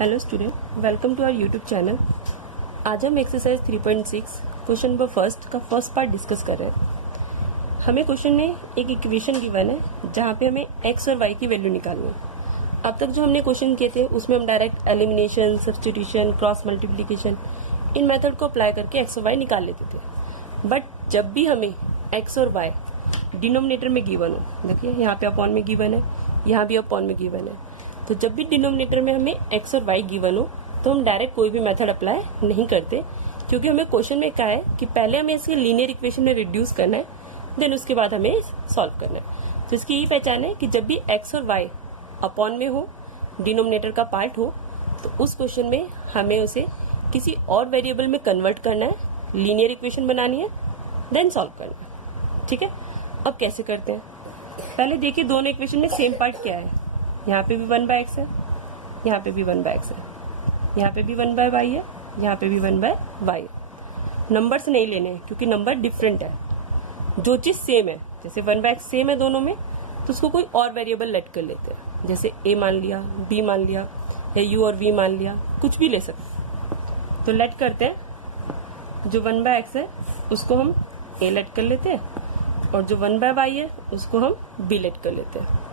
Hello student, welcome to our YouTube channel. आज हम exercise 3.6 question number first का first part discuss कर रहे हैं। हमें क्वेश्चन में एक इक्वेशन गिवन है जहाँ पे हमें एक्स और वाई की वैल्यू निकालनी है। अब तक जो हमने क्वेश्चन किए थे उसमें हम direct elimination, substitution, cross multiplication इन मेथड को अप्लाई करके एक्स और वाई निकाल लेते थे। बट जब भी हमें एक्स और वाई डिनोमिनेटर में गिवन हो, देखिए यहाँ पे अपॉन में गिवन है, यहाँ भी अपॉन में गिवन है, तो जब भी डिनोमिनेटर में हमें एक्स और वाई गिवन हो तो हम डायरेक्ट कोई भी मेथड अप्लाई नहीं करते, क्योंकि हमें क्वेश्चन में कहा है कि पहले हमें इसके लीनियर इक्वेशन में रिड्यूस करना है, देन उसके बाद हमें सॉल्व करना है। तो इसकी यही पहचान है कि जब भी एक्स और वाई अपॉन में हो, डिनोमिनेटर का पार्ट हो, तो उस क्वेश्चन में हमें उसे किसी और वेरिएबल में कन्वर्ट करना है, लीनियर इक्वेशन बनानी है, देन सॉल्व करना है। ठीक है, अब कैसे करते हैं? पहले देखिए दोनों इक्वेशन में सेम पार्ट क्या है। यहाँ पे भी 1/x है, यहाँ पे भी 1/x है, यहाँ पे भी 1/y है, यहाँ पे भी 1/y है। नंबर्स नहीं लेने हैं क्योंकि नंबर डिफरेंट है। जो चीज सेम है, जैसे 1/x सेम है दोनों में, तो उसको कोई और वेरिएबल लेट कर लेते हैं, जैसे a मान लिया, b मान लिया, या u और v मान लिया, कुछ भी ले सकते। तो लेट करते हैं, जो 1/x है उसको हम a लेट कर लेते हैं, और जो 1/y है उसको हम b लेट कर लेते हैं।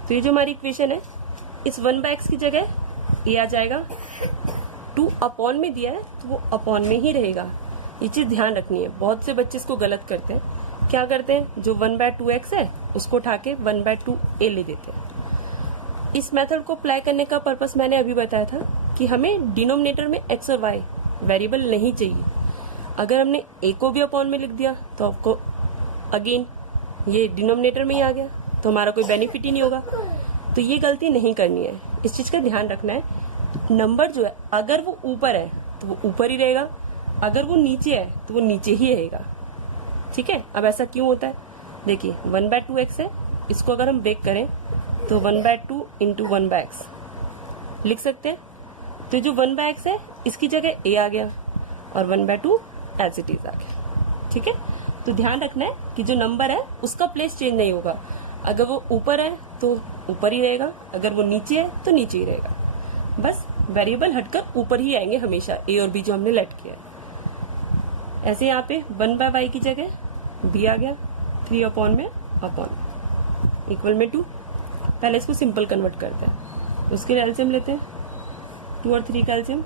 तो ये जो हमारी इक्वेशन है, इस 1/x की जगह ये आ जाएगा। 2 अपॉन में दिया है तो वो अपॉन में ही रहेगा, ये चीज ध्यान रखनी है। बहुत से बच्चे इसको गलत करते हैं। क्या करते हैं, जो 1/2x है उसको उठा के 1/2a ले देते हैं। इस मेथड को अप्लाई करने का पर्पस मैंने अभी बताया था कि हमें डिनोमिनेटर में x और y वेरिएबल नहीं चाहिए। अगर हमने a को भी अपॉन में लिख दिया तो आपको अगेन ये डिनोमिनेटर में ही आ गया, तो हमारा कोई बेनिफिट ही नहीं होगा। तो ये गलती नहीं करनी है, इस चीज का ध्यान रखना है। नंबर जो है अगर वो ऊपर है तो वो ऊपर ही रहेगा, अगर वो नीचे है तो वो नीचे ही रहेगा। ठीक है, अब ऐसा क्यों होता है? देखिए 1/2x है, इसको अगर हम ब्रेक करें तो 1/2 इंटू 1/x लिख सकते हैं। तो जो 1/x है इसकी जगह a आ गया और 1/2 एज इट इज आ गया। ठीक है, तो ध्यान रखना है कि जो नंबर है उसका प्लेस चेंज नहीं होगा। अगर वो ऊपर है तो ऊपर ही रहेगा, अगर वो नीचे है तो नीचे ही रहेगा। बस वेरिएबल हटकर ऊपर ही आएंगे हमेशा, a और b जो हमने लेट किया है। ऐसे यहाँ पे 1/y की जगह b आ गया, 3 अपॉन में अपॉन इक्वल में 2। पहले इसको सिंपल कन्वर्ट करते हैं, उसके लिए एलसीएम लेते हैं। 2 और 3 का एलसीएम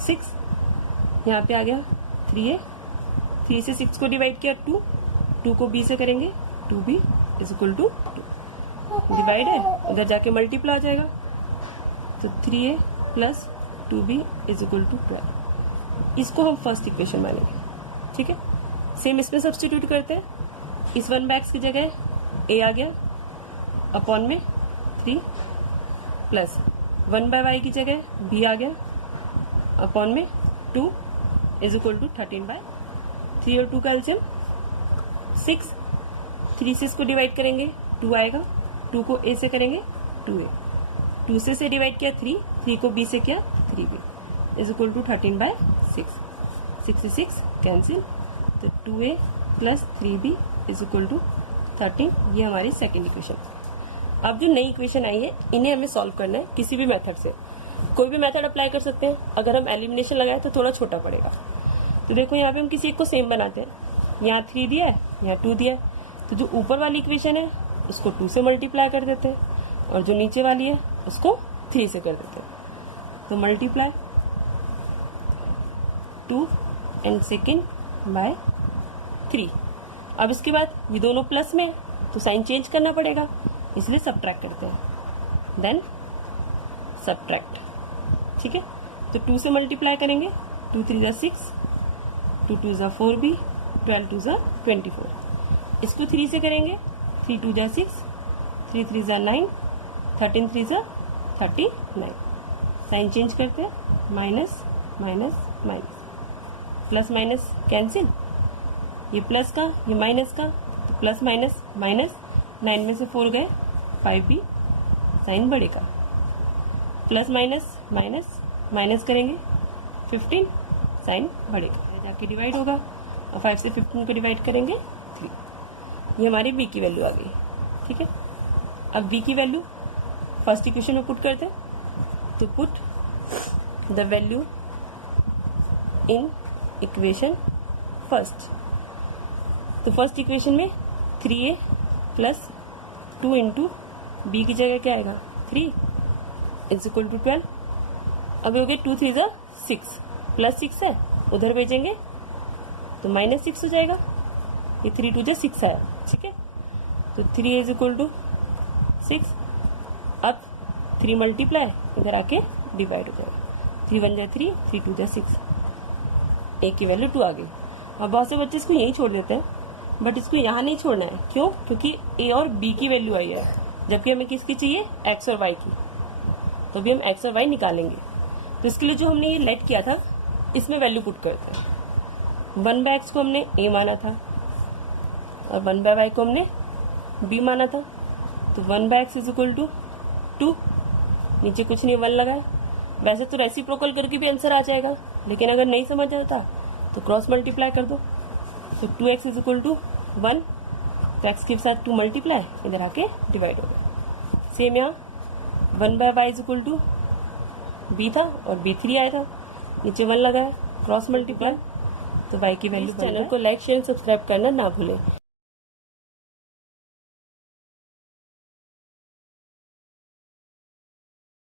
6। यहाँ पे आ गया 3a, 3 से 6 को डिवाइड किया 2 को b से करेंगे 2b is equal to 2। Divide है, उधर जाके मल्टीप्लाई आ जाएगा, तो 3a plus 2b is equal to 12। इसको हम फर्स्ट इक्वेशन मानेंगे। ठीक है, सेम इसमें सब्स्टिट्यूट करते हैं। इस 1/x की जगह a आ गया अपॉन में 3 प्लस 1/y की जगह b आ गया अपॉन में 2 इज इक्वल टू 13/3 और 2 का एलसीएम 6। 3 से इसको डिवाइड करेंगे 2 आएगा, 2 को a से करेंगे 2a, 2 से डिवाइड किया 3 को b से किया 3b इज इक्वल टू 13/6। 6 से 6 कैंसिल, तो 2a plus 3b is equal to 13। ये हमारी सेकेंड इक्वेशन। अब जो नई इक्वेशन आई है इन्हें हमें सॉल्व करना है किसी भी मेथड से। कोई भी मेथड अप्लाई कर सकते हैं। अगर हम एलिमिनेशन लगाए तो थोड़ा छोटा पड़ेगा। तो देखो यहाँ पे हम किसी एक को सेम बनाते हैं। यहाँ 3 दिया है, यहाँ 2 दिया है, तो जो ऊपर वाली इक्वेशन है उसको 2 से मल्टीप्लाई कर देते हैं, और जो नीचे वाली है उसको 3 से कर देते हैं। तो मल्टीप्लाई 2 एंड सेकेंड बाय 3। अब इसके बाद ये दोनों प्लस में है तो साइन चेंज करना पड़ेगा, इसलिए सब्ट्रैक्ट करते हैं, देन सब्ट्रैक्ट। ठीक है, तो 2 से मल्टीप्लाई करेंगे, 2 3 जा 6, 2 2 जा 4b, 12 2 जा 24। इसको 3 से करेंगे, 3 2 जा 6, 3 3 जा 9, 13 3 जा 39। साइन चेंज करते हैं, minus minus minus, plus minus cancel, ये प्लस का ये माइनस का, तो प्लस माइनस माइनस, 9 में से 4 गए 5b, साइन बढ़ेगा। प्लस माइनस माइनस माइनस करेंगे 15, साइन बढ़ेगा, जाके डिवाइड होगा, और 5 से 15 को डिवाइड करेंगे 3। ये हमारी b की वैल्यू आ गई। ठीक है, अब b की वैल्यू फर्स्ट इक्वेशन में पुट करते हैं, to put the value in equation first. तो फर्स्ट इक्वेशन में 3a प्लस 2 इंटू बी की जगह क्या आएगा 3 इज इक्वल टू 12. अब हो गए 2 3 जा 6 प्लस 6 है, उधर भेजेंगे तो माइनस 6 हो जाएगा. ये 3 2 जा 6 आया. ठीक है, तो 3 इज इक्वल टू 6. अब 3 मल्टीप्लाई इधर आके डिवाइड हो जाएगा. 3 1 जा 3 3 2 जा 6. ए की वैल्यू 2 आ गई. और बहुत से बच्चे इसको यहीं छोड़ देते हैं, बट इसको यहाँ नहीं छोड़ना है. क्यों? क्योंकि ए और बी की वैल्यू आई है, जबकि हमें किसकी चाहिए एक्स और वाई की. तो अभी हम एक्स और वाई निकालेंगे. तो इसके लिए जो हमने ये लेट किया था इसमें वैल्यू पुट करते हैं. 1 बाय एक्स को हमने ए माना था और 1 बाय वाई को हमने बी माना था. तो 1 by x is equal to 2. नीचे कुछ नहीं 1 लगाए. वैसे तो रेसिप्रोकल करके भी आंसर आ जाएगा, लेकिन अगर नहीं समझ आता तो क्रॉस मल्टीप्लाई कर दो. तो 2x इज इक्वल टू 1. तो x के साथ 2 मल्टीप्लाई इधर आके डिवाइड हो गया. सेम यहाँ 1 by y is equal to b था और b3 आया था. नीचे 1 लगाया, क्रॉस मल्टीप्लाई, तो y की वैल्यू. चैनल को लाइक शेयर सब्सक्राइब करना ना भूलें.